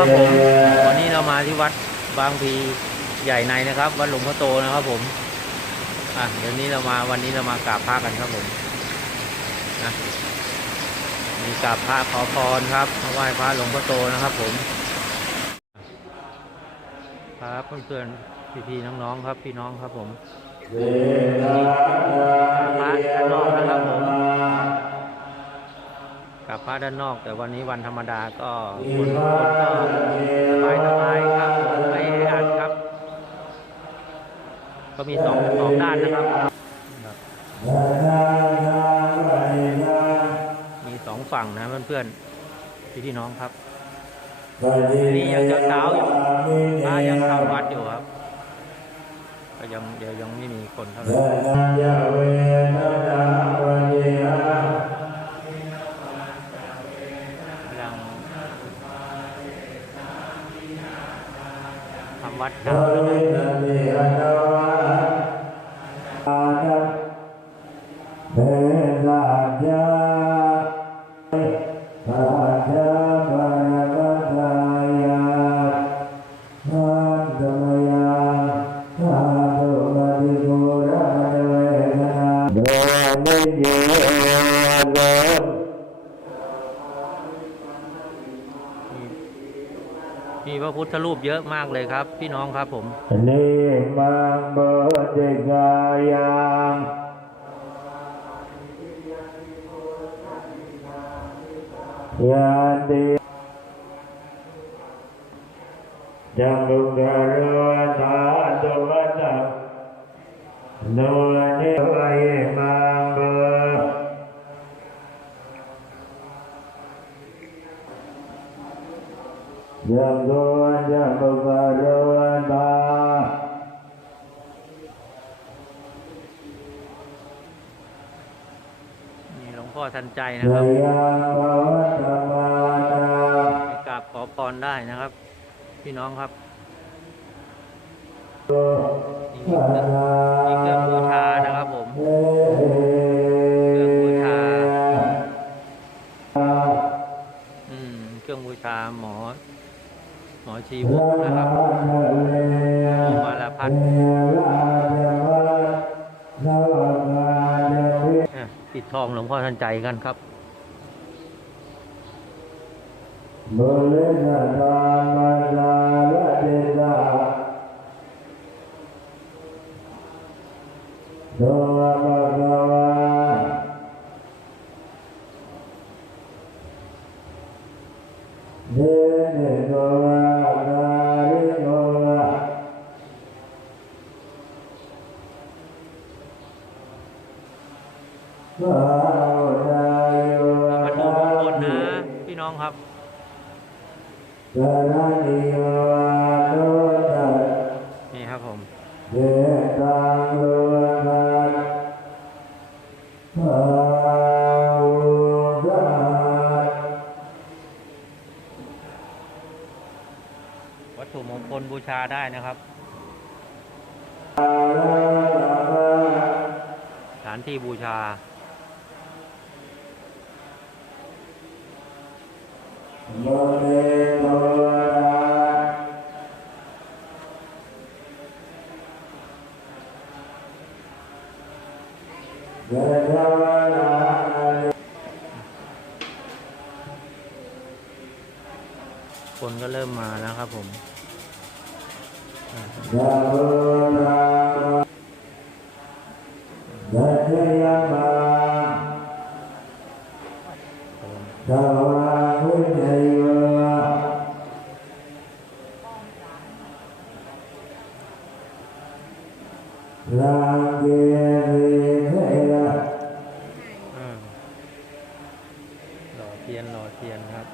ครับผม วันนี้เรามาที่วัดบางพลีใหญ่ในนะครับ วัดหลวงพ่อโตนะครับผม อะเดี๋ยวนี้เรามาวันนี้เรามากราบพระกันครับผมนะมีกราบพระขอพรครับมาไหว้พระหลวงพ่อโตนะครับ ผม ครับเพื่อนๆพี่ๆน้องๆครับ พี่น้องครับผมพระด้านนอกนะครับผมกราบ พระด้านนอก แต่วันนี้วันธรรมดาก็คนคนก็สบายสบายๆครับไม่แออัดครับ ก็มีสองสองด้านนะครับ มีสองฝั่งนะเพื่อนๆพี่พี่น้องครับนี่ยังเช้าๆอยู่พระยังเข้าวัดอยู่ครับก็ยังเดี๋ยวยังไม่มีคนเท่าไหร่ ทำ มีพระพุทธรูปเยอะมากเลยครับ พี่น้องครับผมนี่มังเบเดกายังยาติจังลุกะโรธาตุวัตะโน ทันใจนะครับกราบขอพรได้นะครับ พี่น้องครับนี่เครื่องมีเครื่องบูชานะครับผมเครื่องบูชาอืมเครื่องบูชาหมอ หมอชีวกนะครับหมอมาลาพัฒน์ ทองหลวงพ่อทันใจกันครับบริสตามาลาลเดชาโตภะคะวะเด นี่ครับผมเดตังโลกัสภาวุกัสวัตถุมงคลบูชาได้นะครับ สถานที่บูชาโมเด ผมยาโมนาดัชยมาสวาหุเทวะรังเกริเระอืมหล่อเทียนหล่อเทียนครับ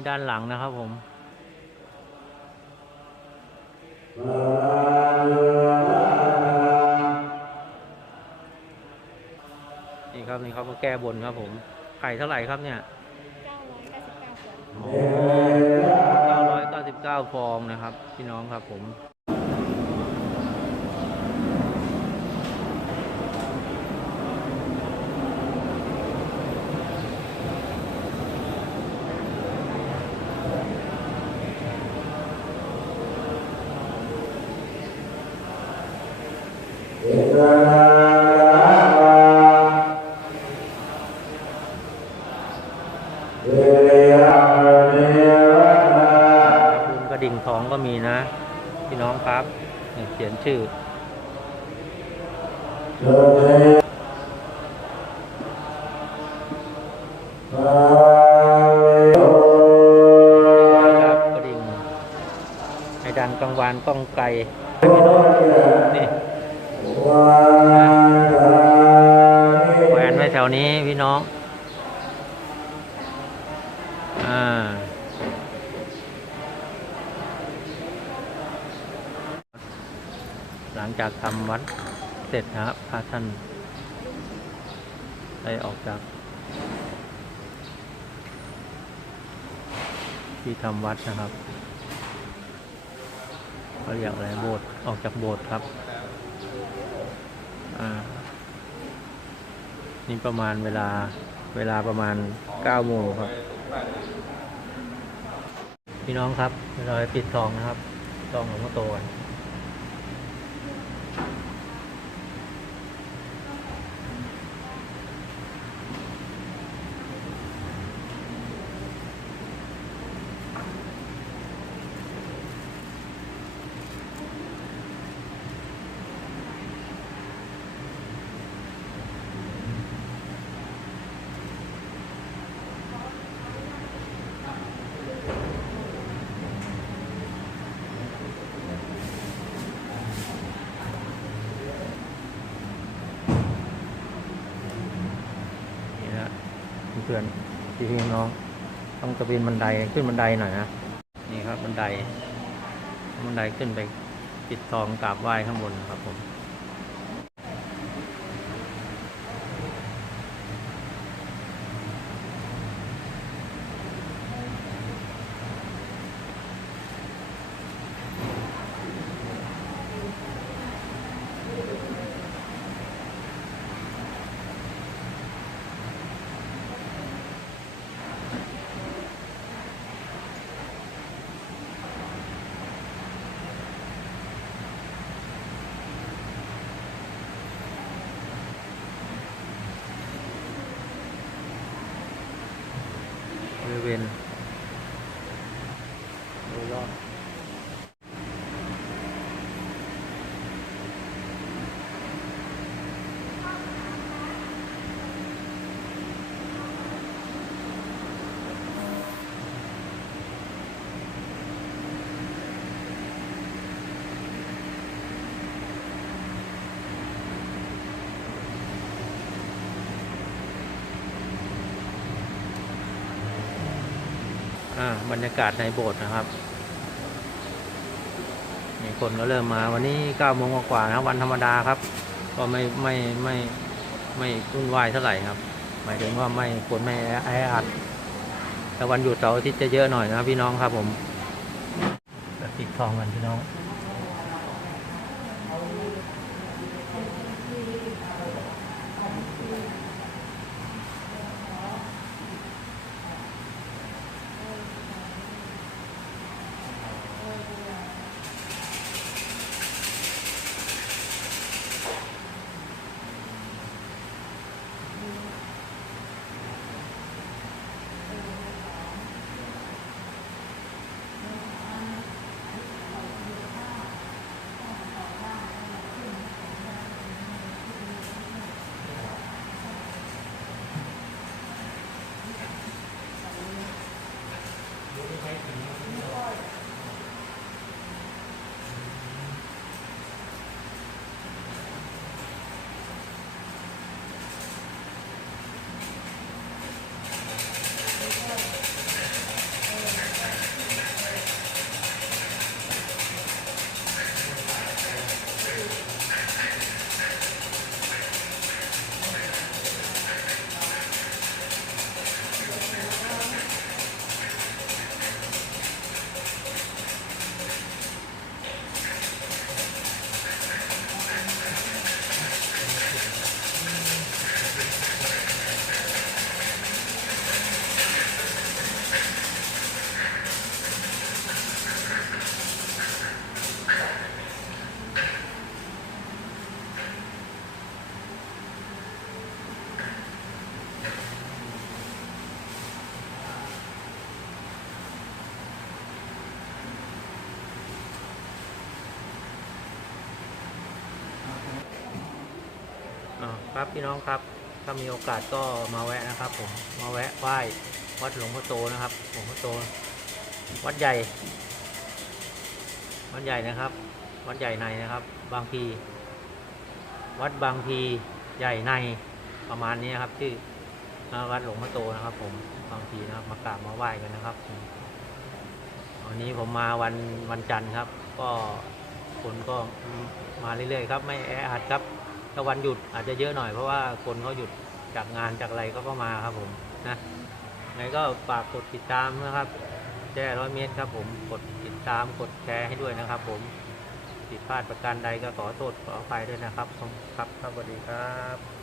นี้ด้านหลังนะครับผมนี่ครับนี่เขาก็แก้บนครับผมไข่เท่าไหร่ครับเนี่ย999ฟองนะครับ พี่น้องครับผม ทองก็มีนะ พี่น้องครับนี่เขียนชื่อกระดิ่งให้ดังกลางวานก้องไกล จากทำวัดเสร็จนะครับพระท่านได้ออกจาก ที่ทำวัดนะครับเขาเรียกอะไรโบสถ์ออกจากโบสถ์ครับอ่านี่ประมาณเวลาเวลาประมาณ9โมงครับ พี่น้องครับเราไปปิดทองนะครับทองหลวงพ่อโตกันนะเพื่อนๆพี่ๆน้องต้องกระปีนบันไดขึ้นบันไดหน่อยนะนี่ครับบันไดบันไดขึ้นไปปิดทองกราบไหว้ข้างบนครับผม บรรยากาศในโบสถ์นะครับนี่คนก็เริ่มมาวันนี้เก้าโมงกว่าๆนะครับวันธรรมดาครับ ก็ไม่ไม่ไม่ไม่รุ่นวายเท่าไหร่ครับ หมายถึงว่าไม่คนไม่แออัดแต่วันหยุดเสาร์อาทิตย์จะเยอะหน่อยนะพี่น้องครับผมปิดทองกันพี่น้อง ครับพี่น้องครับ ถ้ามีโอกาสก็มาแวะนะครับ ผมมาแวะไหว้วัดหลวงพ่อโตนะครับหลวงพ่อโต วัดใหญ่ วัดใหญ่นะครับ วัดใหญ่ในนะครับ บางพีวัดบางพีใหญ่ในประมาณนี้นครับชื่อวัดหลวงพ่อโตนะครับ ผมบางพีนะครับ มากราบมาไหว้กันนะครับวันนี้ผมมาวันวันจันทร์ครับ ก็คนก็มาเรื่อยๆครับ ไม่แออัดครับ ถ้าวันหยุดอาจจะเยอะหน่อยเพราะว่าคนเขาหยุดจากงานจากอะไรก็ก็มาครับผมนะไงก็ฝากกดติดตามนะครับแจ้ร้อยเมตรครับผมกดติดตามกดแชร์ให้ด้วยนะครับ ผมผิดพลาดประการใดก็ขอโทษขออภัยด้วยนะครับผมครับครับสวัสดีครับ